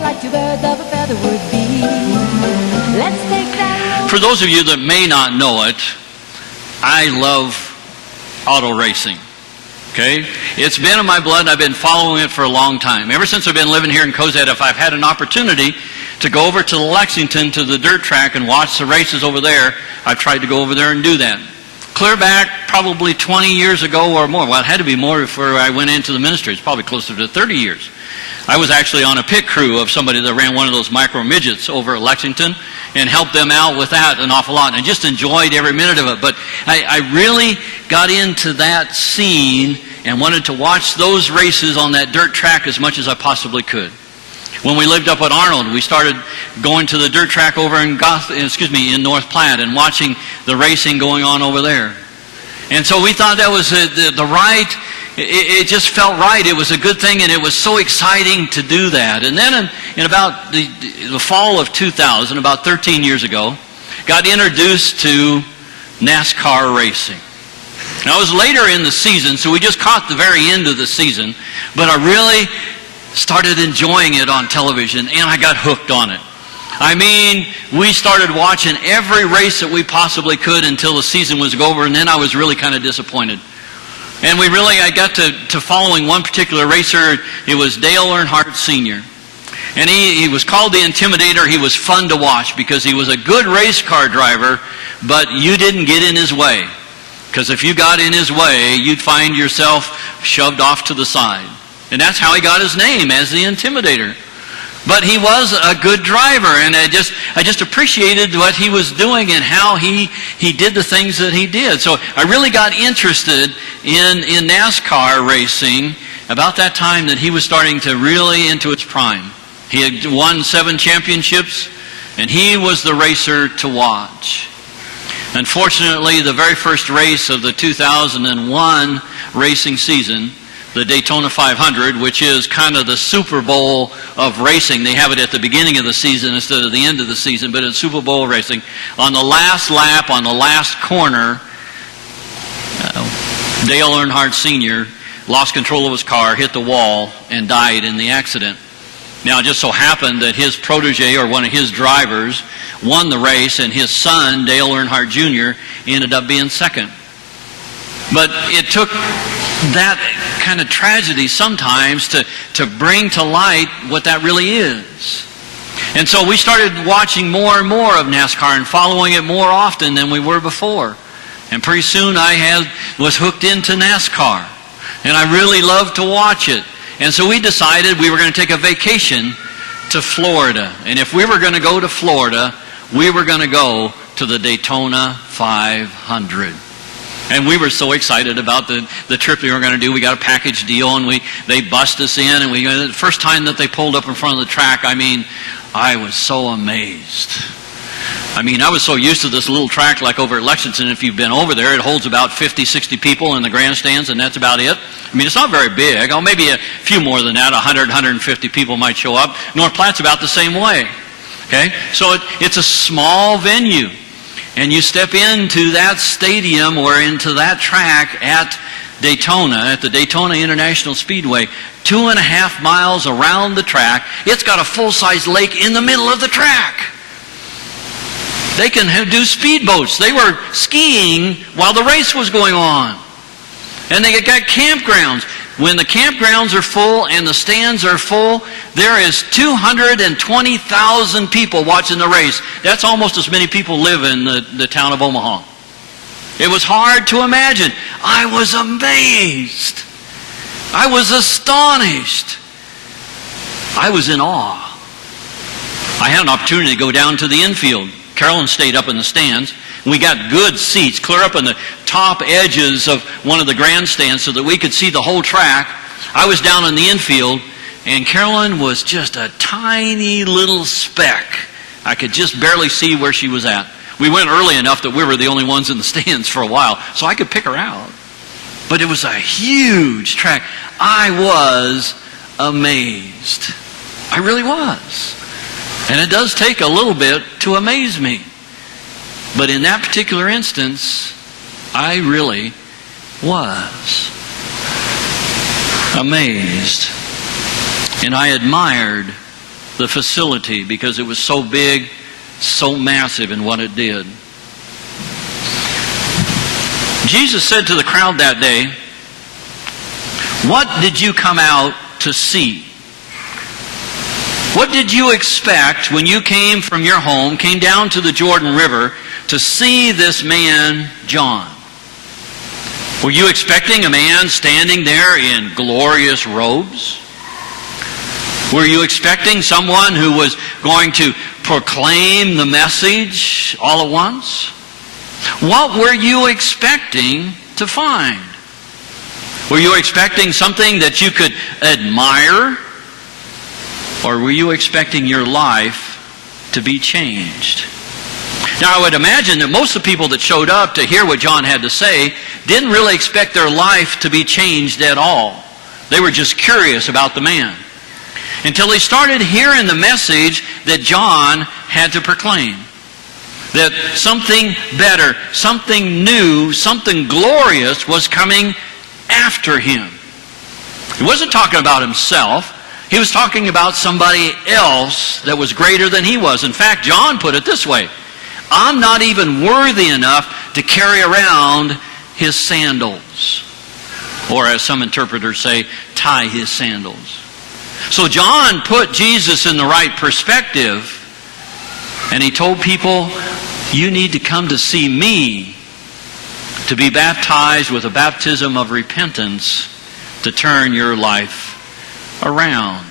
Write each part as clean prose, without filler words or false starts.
like two birds of a feather would be. Let's take that road. For those of you that may not know it, I love auto racing. Okay? It's been in my blood, and I've been following it for a long time. Ever since I've been living here in Cozad, if I've had an opportunity to go over to Lexington to the dirt track and watch the races over there, I've tried to go over there and do that. Clear back probably 20 years ago or more. Well, it had to be more before I went into the ministry. It's probably closer to 30 years. I was actually on a pit crew of somebody that ran one of those micro midgets over at Lexington and helped them out with that an awful lot. And I just enjoyed every minute of it. But I really got into that scene and wanted to watch those races on that dirt track as much as I possibly could. When we lived up at Arnold, we started going to the dirt track over in North Platte and watching the racing going on over there. And so we thought that was the right, it just felt right. It was a good thing, and it was so exciting to do that. And then in about the fall of 2000, about 13 years ago, got introduced to NASCAR racing. Now, it was later in the season, so we just caught the very end of the season, but I really started enjoying it on television, and I got hooked on it. I mean, we started watching every race that we possibly could until the season was over, and then I was really kind of disappointed. And I got to following one particular racer. It was Dale Earnhardt Sr. And he was called the Intimidator. He was fun to watch because he was a good race car driver, but you didn't get in his way. Because if you got in his way, you'd find yourself shoved off to the side. And that's how he got his name, as the Intimidator. But he was a good driver, and I just appreciated what he was doing and how he did the things that he did. So I really got interested in NASCAR racing about that time that he was starting to really into its prime. He had won 7 championships, and he was the racer to watch. Unfortunately, the very first race of the 2001 racing season, the Daytona 500, which is kind of the Super Bowl of racing. They have it at the beginning of the season instead of the end of the season, but it's Super Bowl racing. On the last lap, on the last corner, Dale Earnhardt Sr. lost control of his car, hit the wall, and died in the accident. Now, it just so happened that his protege, or one of his drivers, won the race, and his son, Dale Earnhardt Jr., ended up being second. But it took that kind of tragedy sometimes to bring to light what that really is. And so we started watching more and more of NASCAR and following it more often than we were before. And pretty soon I was hooked into NASCAR. And I really loved to watch it. And so we decided we were going to take a vacation to Florida. And if we were going to go to Florida, we were going to go to the Daytona 500. And we were so excited about the trip we were going to do. We got a package deal, and they bussed us in. And the first time that they pulled up in front of the track, I mean, I was so amazed. I mean, I was so used to this little track like over at Lexington. If you've been over there, it holds about 50, 60 people in the grandstands, and that's about it. I mean, it's not very big. Oh, maybe a few more than that. 100, 150 people might show up. North Platte's about the same way. Okay? So it's a small venue. And you step into that stadium or into that track at Daytona, at the Daytona International Speedway, 2.5 miles around the track. It's got a full-size lake in the middle of the track. They can do speedboats. They were skiing while the race was going on. And they got campgrounds. When the campgrounds are full and the stands are full, there is 220,000 people watching the race. That's almost as many people live in the town of Omaha. It was hard to imagine. I was amazed. I was astonished. I was in awe. I had an opportunity to go down to the infield. Carolyn stayed up in the stands. We got good seats, clear up in the top edges of one of the grandstands so that we could see the whole track. I was down in the infield, and Carolyn was just a tiny little speck. I could just barely see where she was at. We went early enough that we were the only ones in the stands for a while, so I could pick her out. But it was a huge track. I was amazed. I really was. And it does take a little bit to amaze me. But in that particular instance, I really was amazed. And I admired the facility because it was so big, so massive in what it did. Jesus said to the crowd that day, "What did you come out to see? What did you expect when you came from your home, came down to the Jordan River to see this man, John? Were you expecting a man standing there in glorious robes? Were you expecting someone who was going to proclaim the message all at once? What were you expecting to find? Were you expecting something that you could admire? Or were you expecting your life to be changed?" Now, I would imagine that most of the people that showed up to hear what John had to say didn't really expect their life to be changed at all. They were just curious about the man, until they started hearing the message that John had to proclaim. That something better, something new, something glorious was coming after him. He wasn't talking about himself. He was talking about somebody else that was greater than he was. In fact, John put it this way: "I'm not even worthy enough to carry around his sandals." Or as some interpreters say, tie his sandals. So John put Jesus in the right perspective, and he told people, "You need to come to see me, to be baptized with a baptism of repentance, to turn your life around."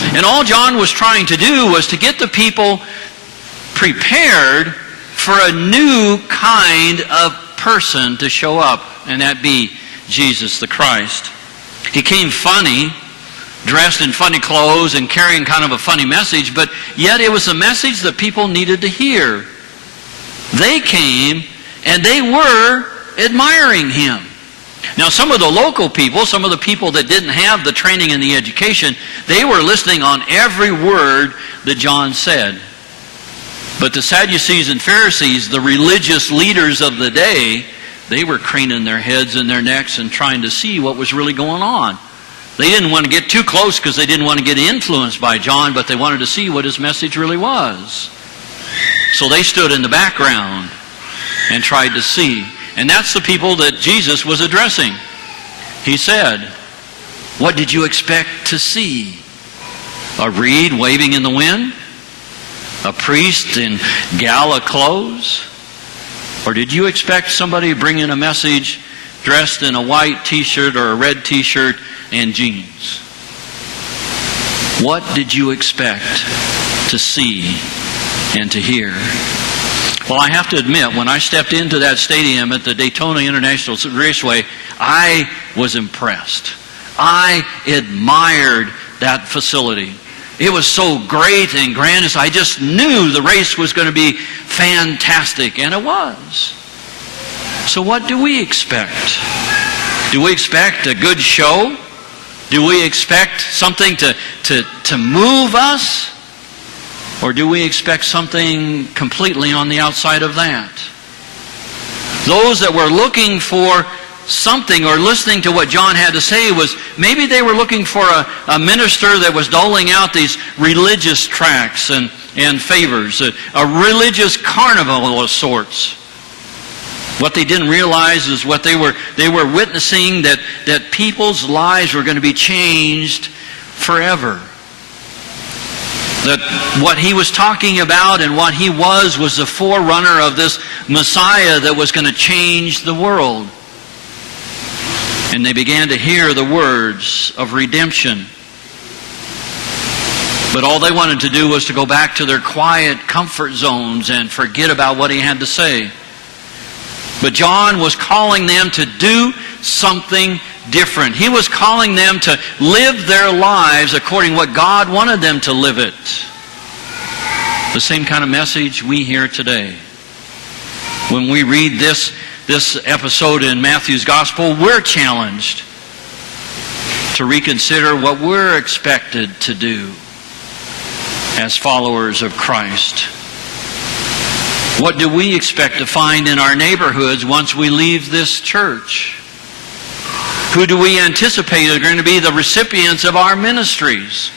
And all John was trying to do was to get the people prepared for a new kind of person to show up, and that be Jesus the Christ. He came funny, dressed in funny clothes and carrying kind of a funny message, but yet it was a message that people needed to hear. They came and they were admiring him. Now, some of the local people, some of the people that didn't have the training and the education, they were listening on every word that John said. But the Sadducees and Pharisees, the religious leaders of the day, they were craning their heads and their necks and trying to see what was really going on. They didn't want to get too close because they didn't want to get influenced by John, but they wanted to see what his message really was. So they stood in the background and tried to see. And that's the people that Jesus was addressing. He said, "What did you expect to see? A reed waving in the wind? A priest in gala clothes? Or did you expect somebody bringing a message dressed in a white t-shirt or a red t-shirt and jeans? What did you expect to see and to hear?" Well, I have to admit, when I stepped into that stadium at the Daytona International Raceway, I was impressed. I admired that facility. It was so great and grand. I just knew the race was going to be fantastic, and it was. So what do we expect? Do we expect a good show? Do we expect something to move us? Or do we expect something completely on the outside of that? Those that were looking for something or listening to what John had to say was, maybe they were looking for a minister that was doling out these religious tracts and favors, a religious carnival of sorts. What they didn't realize is what they were witnessing, that people's lives were going to be changed forever. That what he was talking about and what he was the forerunner of this Messiah that was going to change the world. And they began to hear the words of redemption. But all they wanted to do was to go back to their quiet comfort zones and forget about what he had to say. But John was calling them to do something different. He was calling them to live their lives according to what God wanted them to live it. The same kind of message we hear today. When we read this episode in Matthew's Gospel, we're challenged to reconsider what we're expected to do as followers of Christ. What do we expect to find in our neighborhoods once we leave this church? Who do we anticipate are going to be the recipients of our ministries?